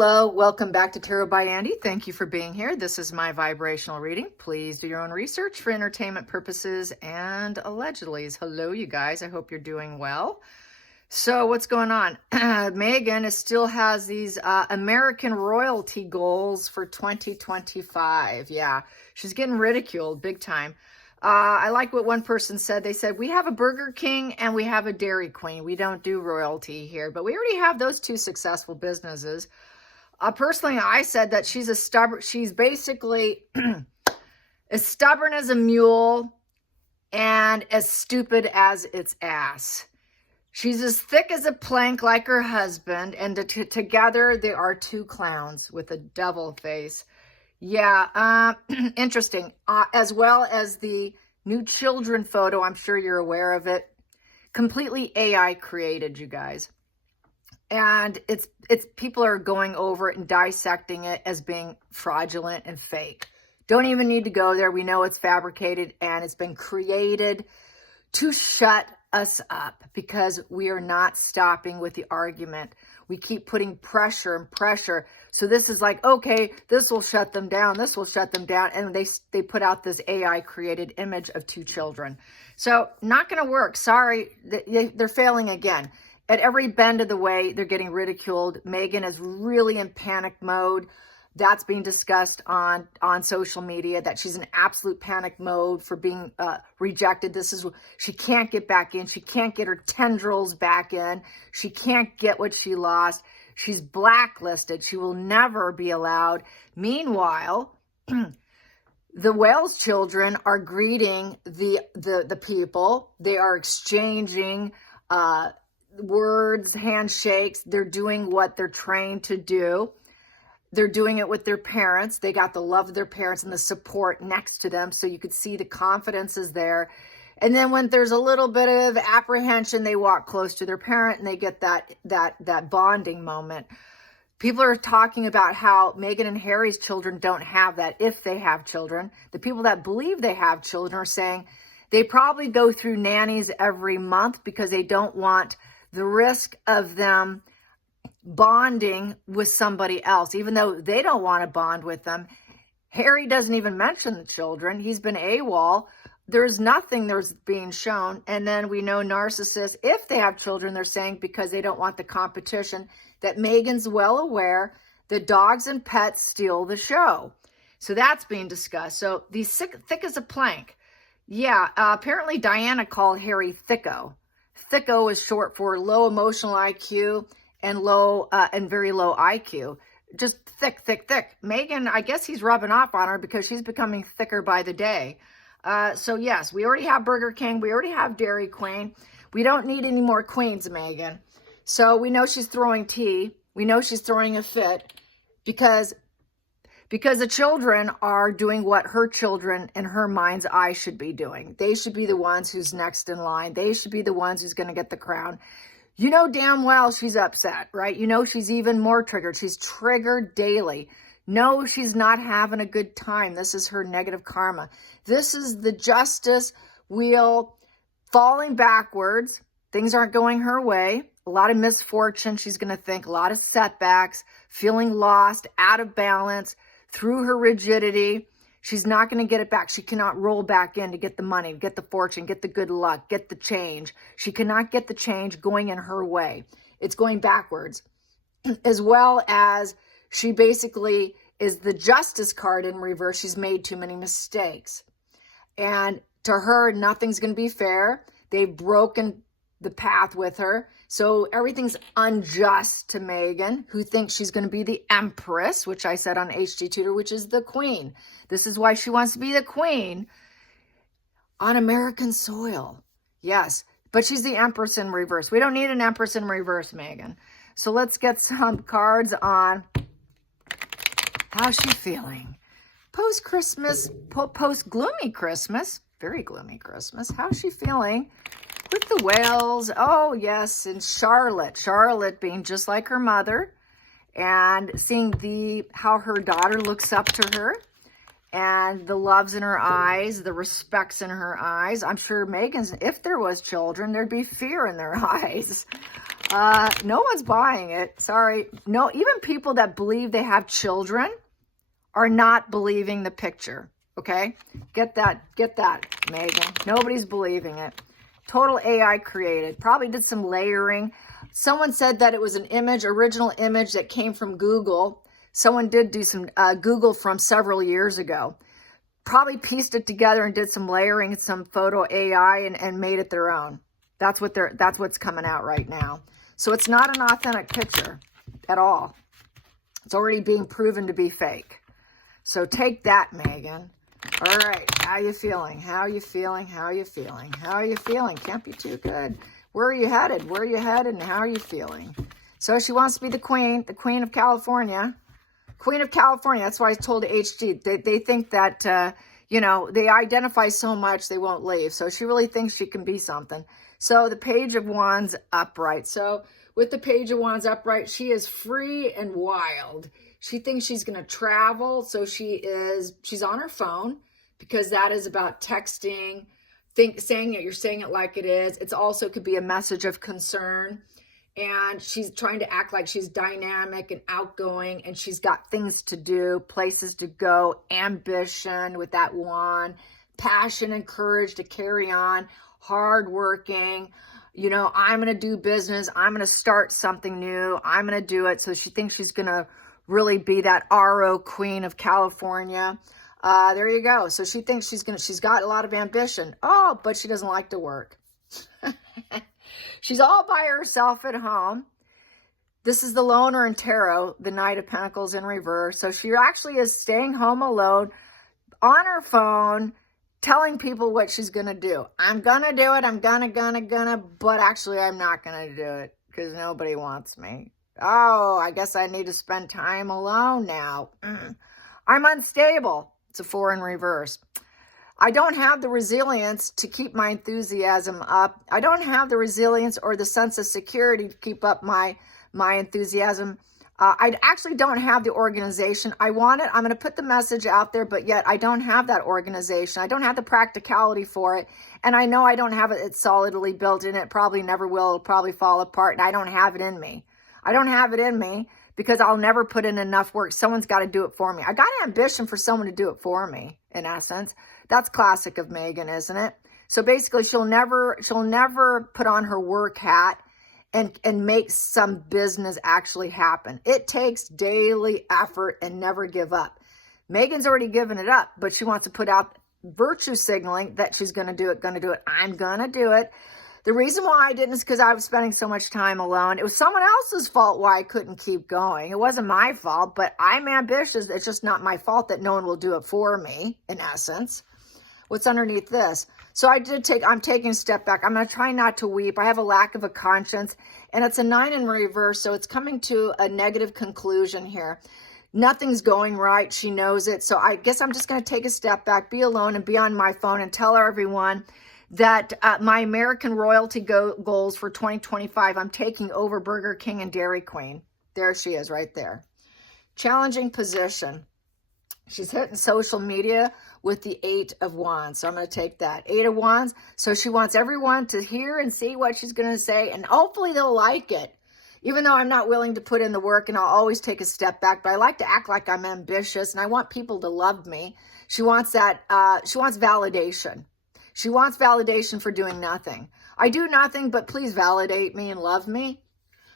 Hello, welcome back to Tarot by Andy. Thank you for being here. This is my vibrational reading. Please do your own research for entertainment purposes and allegedly. Hello, you guys. I hope you're doing well. So what's going on? Meghan still has these American royalty goals for 2025. Yeah, she's getting ridiculed big time. I like what one person said. They said, we have a Burger King and we have a Dairy Queen. We don't do royalty here, but we already have those two successful businesses. Personally, I said that she's basically as stubborn as a mule and as stupid as its ass. She's as thick as a plank like her husband, and together they are two clowns with a devil face. Yeah, interesting. As well as the new children photo, I'm sure you're aware of it. Completely AI created, you guys. And it's people are going over it and dissecting it as being fraudulent and fake. Don't even need to go there. We know it's fabricated and it's been created to shut us up because we are not stopping with the argument. We keep putting pressure and pressure. So this is like, okay, this will shut them down. This will shut them down. And they put out this AI created image of two children. So not going to work. Sorry, they're failing again. At every bend of the way, they're getting ridiculed. Meghan is really in panic mode. That's being discussed on social media, that she's in absolute panic mode for being rejected. She can't get back in. She can't get her tendrils back in. She can't get what she lost. She's blacklisted. She will never be allowed. Meanwhile, the Wales children are greeting the people. They are exchanging words, handshakes. They're doing what they're trained to do. They're doing it with their parents. They got the love of their parents and the support next to them. So you could see the confidence is there. And then when there's a little bit of apprehension, they walk close to their parent and they get that bonding moment. People are talking about how Meghan and Harry's children don't have that, if they have children. The people that believe they have children are saying they probably go through nannies every month because they don't want the risk of them bonding with somebody else, even though they don't want to bond with them. Harry doesn't even mention the children. He's been AWOL. There's nothing there's being shown. And then we know narcissists, if they have children, they're saying because they don't want the competition, that Meghan's well aware that dogs and pets steal the show. So that's being discussed. So these thick as a plank. Yeah, apparently Diana called Harry thicko. Thicko is short for low emotional IQ and very low IQ. Just thick. Meghan, I guess he's rubbing off on her because she's becoming thicker by the day. So yes, we already have Burger King. We already have Dairy Queen. We don't need any more queens, Meghan. So we know she's throwing tea. We know she's throwing a fit because the children are doing what her children in her mind's eye should be doing. They should be the ones who's next in line. They should be the ones who's going to get the crown. You know damn well she's upset, right? You know she's even more triggered. She's triggered daily. No, she's not having a good time. This is her negative karma. This is the justice wheel falling backwards. Things aren't going her way. A lot of misfortune, she's going to think. A lot of setbacks, feeling lost, out of balance. Through her rigidity, she's not going to get it back. She cannot roll back in to get the money, get the fortune, get the good luck, get the change. She cannot get the change going in her way. It's going backwards. As well as she basically is the justice card in reverse. She's made too many mistakes. And to her, nothing's going to be fair. They've broken the path with her. So everything's unjust to Meghan, who thinks she's going to be the empress, which I said on HG Tutor, which is the queen. This is why she wants to be the queen on American soil. Yes, but she's the empress in reverse. We don't need an empress in reverse, Meghan. So let's get some cards on how's she feeling. Post-Christmas, post-gloomy Christmas, very gloomy Christmas. How's she feeling? With the Wales, oh yes, and Charlotte being just like her mother, and seeing how her daughter looks up to her, and the loves in her eyes, the respects in her eyes. I'm sure Meghan's, if there was children, there'd be fear in their eyes. No one's buying it. Sorry. No, even people that believe they have children are not believing the picture. Okay? Get that, Meghan. Nobody's believing it. Total AI created. Probably did some layering. Someone said that it was an image, original image that came from Google. Someone did do some Google from several years ago. Probably pieced it together and did some layering, some photo AI, and made it their own. That's what's coming out right now. So it's not an authentic picture at all. It's already being proven to be fake. So take that, Meghan. All right, how you feeling? How you feeling? How you feeling? How you feeling? Can't be too good. Where are you headed? Where are you headed, and how are you feeling? So she wants to be the queen of California. Queen of California. That's why I told HG. They think that, you know, they identify so much they won't leave. So she really thinks she can be something. So the Page of Wands upright. So with the Page of Wands upright, she is free and wild. She thinks she's going to travel. So she's on her phone because that is about texting, saying it, you're saying it like it is. It's also could be a message of concern. And she's trying to act like she's dynamic and outgoing, and she's got things to do, places to go, ambition with that wand, passion and courage to carry on, hardworking. You know, I'm going to do business. I'm going to start something new. I'm going to do it. So she thinks she's going to really be that RO queen of California. There you go. So she thinks she's got a lot of ambition. Oh, but she doesn't like to work. She's all by herself at home. This is the Loner in Tarot, the Knight of Pentacles in reverse. So she actually is staying home alone on her phone, telling people what she's going to do. I'm going to do it. I'm gonna, but actually I'm not going to do it because nobody wants me. Oh, I guess I need to spend time alone now. I'm unstable. It's a 4 in reverse. I don't have the resilience to keep my enthusiasm up. I don't have the resilience or the sense of security to keep up my enthusiasm. I actually don't have the organization. I want it. I'm going to put the message out there, but yet I don't have that organization. I don't have the practicality for it. And I know I don't have it solidly built in. It probably never will. It'll probably fall apart. And I don't have it in me. I don't have it in me because I'll never put in enough work. Someone's got to do it for me. I got ambition for someone to do it for me, in essence. That's classic of Meghan, isn't it? So basically, she'll never put on her work hat and make some business actually happen. It takes daily effort and never give up. Meghan's already given it up, but she wants to put out virtue signaling that she's going to do it, I'm going to do it. The reason why I didn't is because I was spending so much time alone. It was someone else's fault why I couldn't keep going. It wasn't my fault, but I'm ambitious. It's just not my fault that no one will do it for me, in essence. What's underneath this? So I'm taking a step back. I'm going to try not to weep. I have a lack of a conscience, and it's a 9 in reverse, so it's coming to a negative conclusion here. Nothing's going right. She knows it. So I guess I'm just going to take a step back, be alone, and be on my phone and tell everyone that my American royalty goals for 2025, I'm taking over Burger King and Dairy Queen. There she is right there. Challenging position. She's hitting social media with the 8 of Wands. So I'm going to take that. 8 of Wands. So she wants everyone to hear and see what she's going to say. And hopefully they'll like it. Even though I'm not willing to put in the work and I'll always take a step back. But I like to act like I'm ambitious and I want people to love me. She wants that. She wants validation. She wants validation for doing nothing. I do nothing, but please validate me and love me.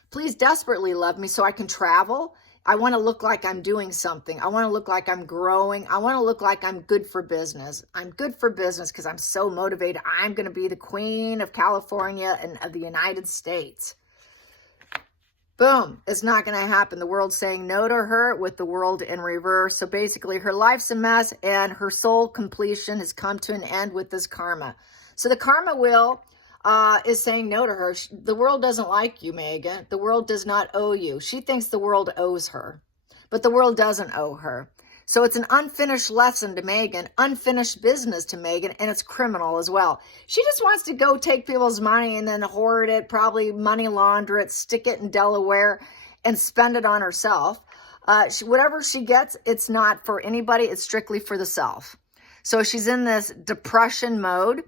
Please desperately love me so I can travel. I want to look like I'm doing something. I want to look like I'm growing. I want to look like I'm good for business. I'm good for business because I'm so motivated. I'm going to be the queen of California and of the United States. Boom. It's not going to happen. The world's saying no to her with the world in reverse. So basically her life's a mess and her soul completion has come to an end with this karma. So the karma wheel is saying no to her. The world doesn't like you, Meghan. The world does not owe you. She thinks the world owes her, but the world doesn't owe her. So it's an unfinished lesson to Meghan, unfinished business to Meghan, and it's criminal as well. She just wants to go take people's money and then hoard it, probably money launder it, stick it in Delaware, and spend it on herself. Whatever she gets, it's not for anybody. It's strictly for the self. So she's in this depression mode.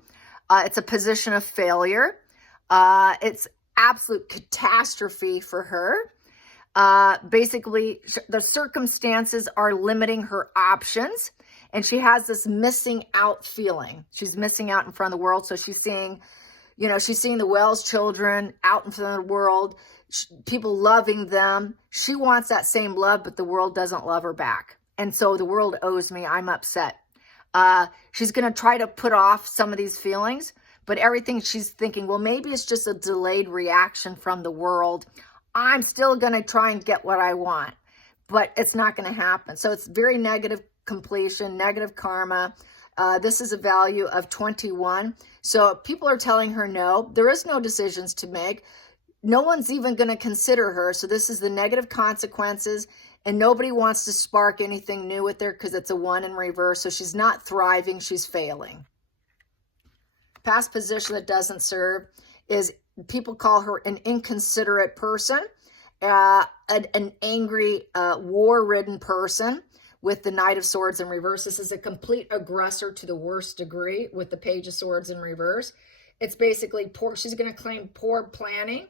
It's a position of failure. It's absolute catastrophe for her. Basically, the circumstances are limiting her options, and she has this missing out feeling. She's missing out in front of the world. So she's seeing, she's seeing the Wells children out in front of the world, people loving them. She wants that same love, but the world doesn't love her back. And so the world owes me. I'm upset. She's going to try to put off some of these feelings, but everything she's thinking, well, maybe it's just a delayed reaction from the world. I'm still going to try and get what I want, but it's not going to happen. So it's very negative completion, negative karma. This is a value of 21. So people are telling her no. There is no decisions to make. No one's even going to consider her. So this is the negative consequences, and nobody wants to spark anything new with her because it's a 1 in reverse. So she's not thriving. She's failing. Past position that doesn't serve is people call her an inconsiderate person, an angry, war-ridden person with the Knight of Swords in reverse. This is a complete aggressor to the worst degree with the Page of Swords in reverse. It's basically poor. She's going to claim poor planning.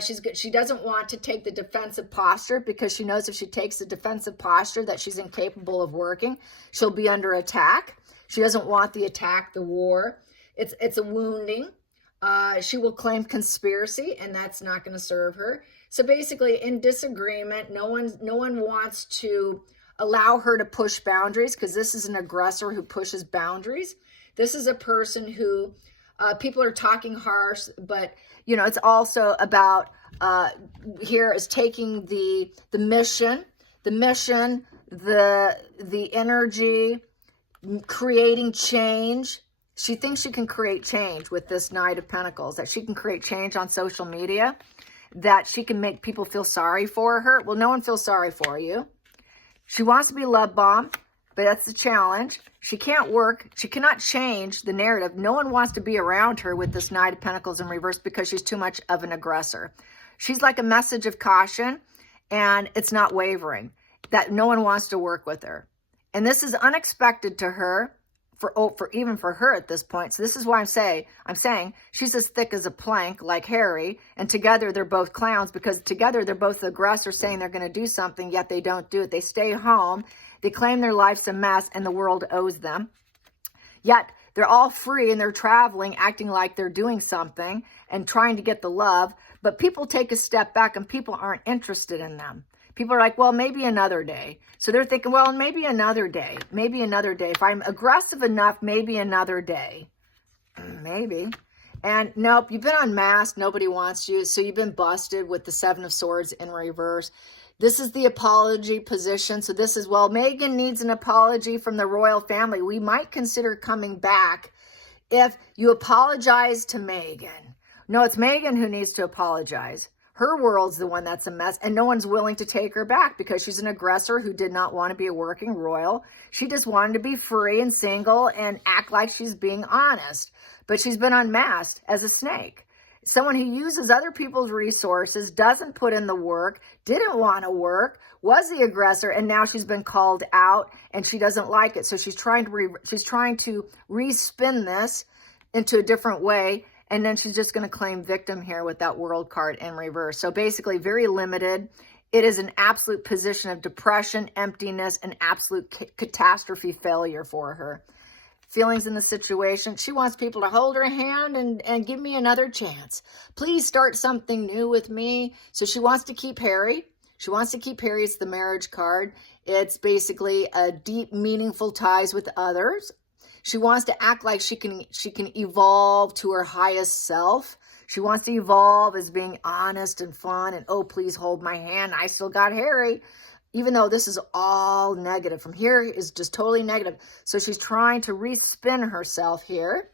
She doesn't want to take the defensive posture because she knows if she takes the defensive posture that she's incapable of working, she'll be under attack. She doesn't want the attack, the war. It's a wounding. She will claim conspiracy, and that's not going to serve her. So basically, in disagreement, no one wants to allow her to push boundaries because this is an aggressor who pushes boundaries. This is a person who people are talking harsh, but it's also about here is taking the mission, the energy, creating change. She thinks she can create change with this Knight of Pentacles, that she can create change on social media, that she can make people feel sorry for her. Well, no one feels sorry for you. She wants to be love bombed, but that's the challenge. She can't work. She cannot change the narrative. No one wants to be around her with this Knight of Pentacles in reverse because she's too much of an aggressor. She's like a message of caution, and it's not wavering, that no one wants to work with her. And this is unexpected to her. Even for her at this point. So this is why I'm saying she's as thick as a plank like Harry, and together they're both clowns because together they're both the aggressors saying they're going to do something, yet they don't do it. They stay home, they claim their life's a mess and the world owes them. Yet they're all free and they're traveling, acting like they're doing something and trying to get the love, but people take a step back and people aren't interested in them. People are like, well, maybe another day. So they're thinking, well, maybe another day. Maybe another day. If I'm aggressive enough, maybe another day. Maybe. And nope, you've been unmasked. Nobody wants you. So you've been busted with the 7 of Swords in reverse. This is the apology position. So this is, well, Meghan needs an apology from the royal family. We might consider coming back if you apologize to Meghan. No, it's Meghan who needs to apologize. Her world's the one that's a mess, and no one's willing to take her back because she's an aggressor who did not want to be a working royal. She just wanted to be free and single and act like she's being honest. But she's been unmasked as a snake. Someone who uses other people's resources, doesn't put in the work, didn't want to work, was the aggressor, and now she's been called out and she doesn't like it. So she's trying to respin this into a different way. And then she's just going to claim victim here with that World card in reverse. So basically very limited. It is an absolute position of depression, emptiness, and absolute catastrophe failure for her. Feelings in the situation. She wants people to hold her hand and give me another chance. Please start something new with me. So she wants to keep Harry. She wants to keep Harry. It's the marriage card. It's basically a deep, meaningful ties with others. She wants to act like she can evolve to her highest self. She wants to evolve as being honest and fun and, oh, please hold my hand. I still got Harry. Even though this is all negative. From here is just totally negative. So she's trying to respin herself here.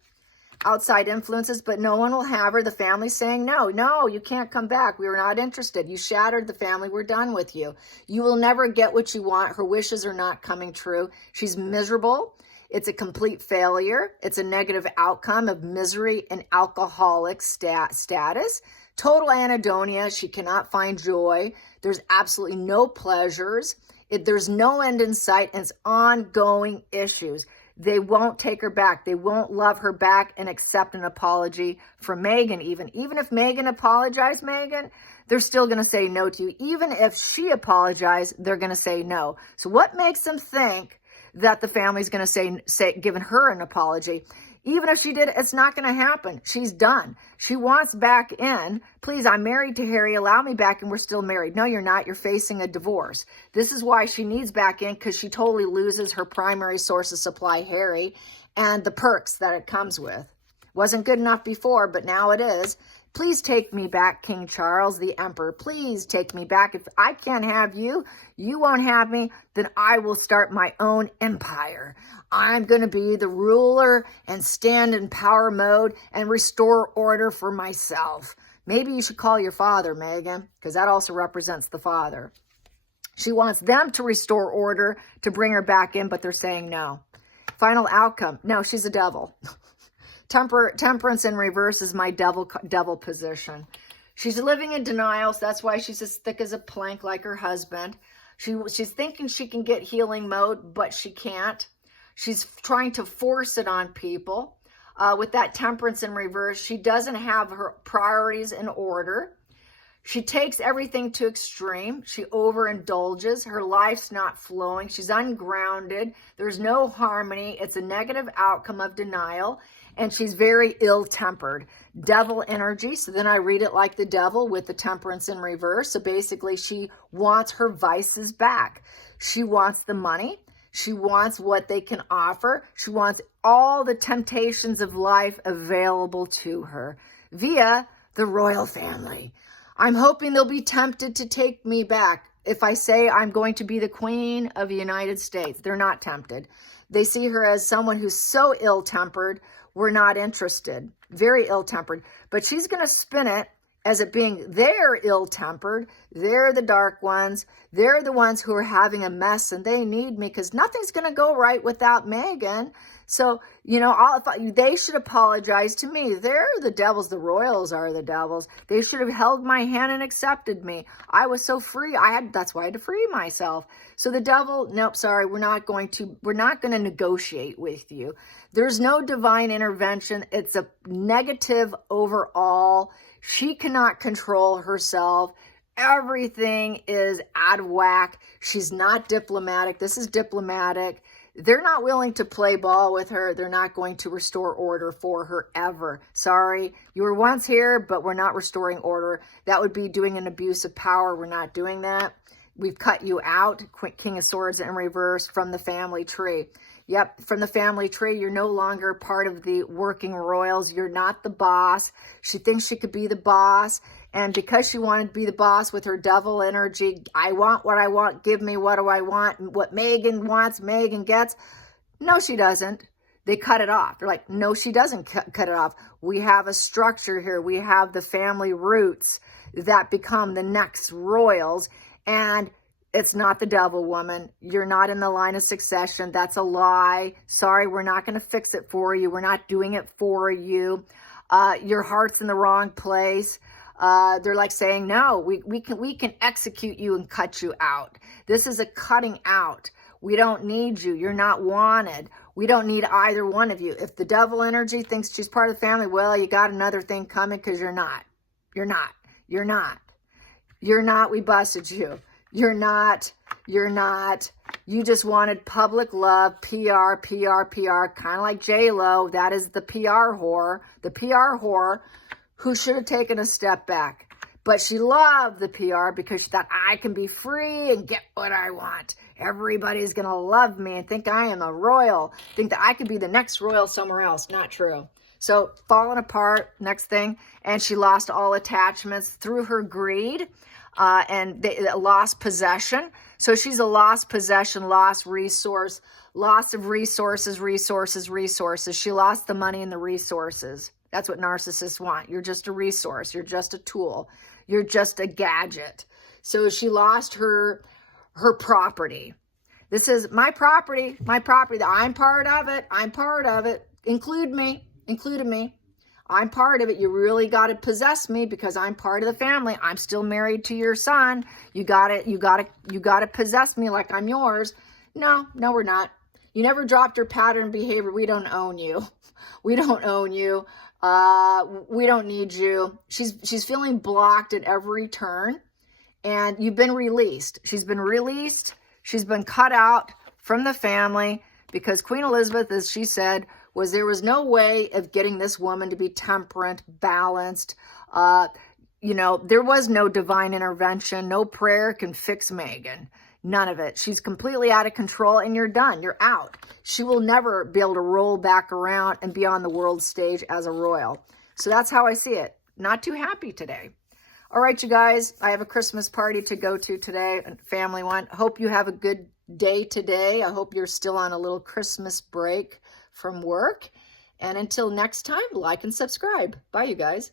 Outside influences, but no one will have her. The family's saying, no, you can't come back. We were not interested. You shattered the family. We're done with you. You will never get what you want. Her wishes are not coming true. She's miserable. It's a complete failure. It's a negative outcome of misery and alcoholic status. Total anhedonia. She cannot find joy. There's absolutely no pleasures. There's no end in sight, and it's ongoing issues. They won't take her back. They won't love her back and accept an apology from Meghan even. Even if Meghan apologized, Meghan, they're still going to say no to you. Even if she apologized, they're going to say no. So what makes them think that the family's going to say giving her an apology? Even if she did, it's not going to happen. She's done. She wants back in. Please, I'm married to Harry. Allow me back, and we're still married. No, you're not. You're facing a divorce. This is why she needs back in, because she totally loses her primary source of supply, Harry, and the perks that it comes with. Wasn't good enough before, but now it is. Please take me back, King Charles, the Emperor. Please take me back. If I can't have you, you won't have me, then I will start my own empire. I'm going to be the ruler and stand in power mode and restore order for myself. Maybe you should call your father, Meghan, because that also represents the father. She wants them to restore order, to bring her back in, but they're saying no. Final outcome. No, she's a devil. Temperance in reverse is my devil position. She's living in denial, so that's why she's as thick as a plank like her husband. She's thinking she can get healing mode, but she can't. She's trying to force it on people. With that temperance in reverse, she doesn't have her priorities in order. She takes everything to extreme. She overindulges. Her life's not flowing. She's ungrounded. There's no harmony. It's a negative outcome of denial. And she's very ill-tempered. Devil energy. So then I read it like the devil with the temperance in reverse. So basically she wants her vices back. She wants the money. She wants what they can offer. She wants all the temptations of life available to her via the royal family. I'm hoping they'll be tempted to take me back. If I say I'm going to be the Queen of the United States, they're not tempted. They see her as someone who's so ill-tempered, we're not interested. Very ill-tempered. But she's going to spin it as it being they're ill-tempered. They're the dark ones. They're the ones who are having a mess and they need me because nothing's going to go right without Meghan. So, you know, they should apologize to me. They're the devils. The royals are the devils. They should have held my hand and accepted me. I was so free. That's why I had to free myself. So the devil, nope, sorry, we're not going to negotiate with you. There's no divine intervention. It's a negative overall. She cannot control herself. Everything is out of whack. She's not diplomatic. This is diplomatic. They're not willing to play ball with her. They're not going to restore order for her ever. Sorry, you were once here, but we're not restoring order. That would be doing an abuse of power. We're not doing that. We've cut you out, King of Swords in reverse, from the family tree. Yep, from the family tree, you're no longer part of the working royals. You're not the boss. She thinks she could be the boss. And because she wanted to be the boss with her devil energy, I want what I want, give me what do I want, what Meghan wants, Meghan gets. No, she doesn't. They cut it off. They're like, no, she doesn't cut it off. We have a structure here. We have the family roots that become the next royals. And it's not the devil, woman. You're not in the line of succession. That's a lie. Sorry, we're not going to fix it for you. We're not doing it for you. Your heart's in the wrong place. They're like saying, no, we can execute you and cut you out. This is a cutting out. We don't need you. You're not wanted. We don't need either one of you. If the devil energy thinks she's part of the family, well, you got another thing coming because you're not. You're not. You're not. You're not. We busted you. You're not. You're not. You just wanted public love, PR, kind of like J-Lo. That is the PR whore. The PR whore who should have taken a step back. But she loved the PR because she thought, I can be free and get what I want. Everybody's going to love me and think I am a royal. Think that I could be the next royal somewhere else. Not true. So falling apart, next thing. And she lost all attachments through her greed. And they lost possession. So she's a lost possession, lost resource, loss of resources. She lost the money and the resources. That's what narcissists want. You're just a resource. You're just a tool. You're just a gadget. So she lost her property. This is my property. I'm part of it. Include me. I'm part of it. You really got to possess me because I'm part of the family. I'm still married to your son. You got to possess me like I'm yours. No, we're not. You never dropped your pattern behavior. We don't own you. We don't own you. We don't need you. She's feeling blocked at every turn, and you've been released. She's been released. She's been cut out from the family because Queen Elizabeth, as she said, there was no way of getting this woman to be temperate, balanced. You know, there was no divine intervention. No prayer can fix Meghan. None of it. She's completely out of control, and you're done. You're out. She will never be able to roll back around and be on the world stage as a royal. So that's how I see it. Not too happy today. All right, you guys, I have a Christmas party to go to today, a family one. Hope you have a good day today. I hope you're still on a little Christmas break from work. And until next time, like and subscribe. Bye, you guys.